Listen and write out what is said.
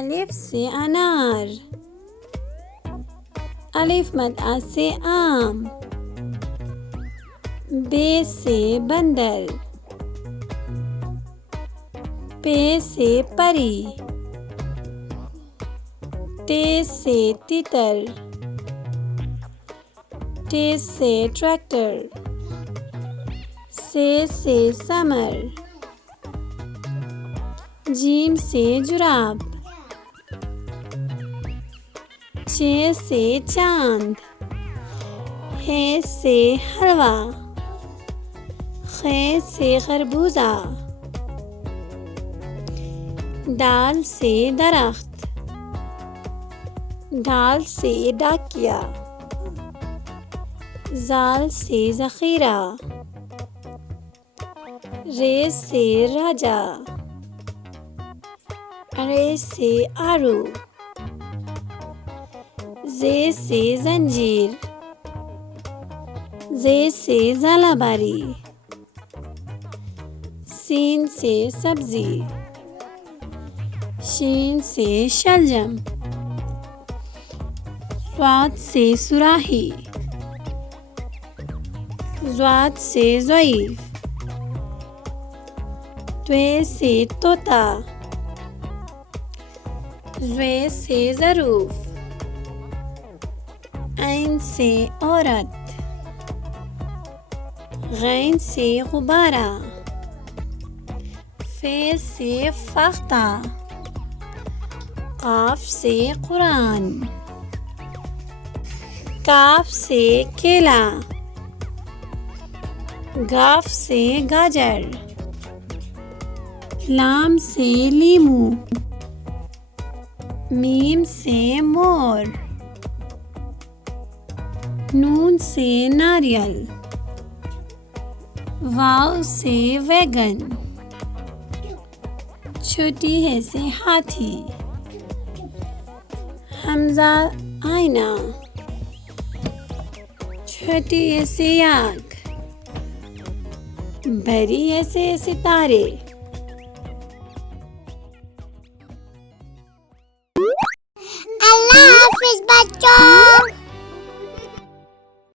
अलिफ से अनार, अलिफ मद आ से आम, बे से बंदर, पे से परी, ते से तितर, टे से ट्रैक्टर, से समर, जीम से जुराब, चे से चांद, हे से हलवा, खे से खरबूजा, दाल से दरख्त, दाल से डाकिया, जाल से ज़ख़ीरा, रे से राजा, अरे से आरू, जे से जंजीर, जे से ज़ालाबारी, सीन से सब्जी, शीन से शलजम, स्वाद से सुराही, ज़्वाद से ज़ईफ़, त्वे से तोता, ज़्वे से ज़रूफ़, ऐन से औरत, गैन से गुब्बारा, फे से फ़ख्ता, क़ाफ से कुरान, काफ से केला, गाफ से गाजर, लाम से लीमू, मीम से मोर, नून से नारियल, वाव से वैगन, छोटी है से हाथी, हमजा आईना, छोटी है से आग, भरी है से सितारे। अल्लाह हाफिज बच्चों।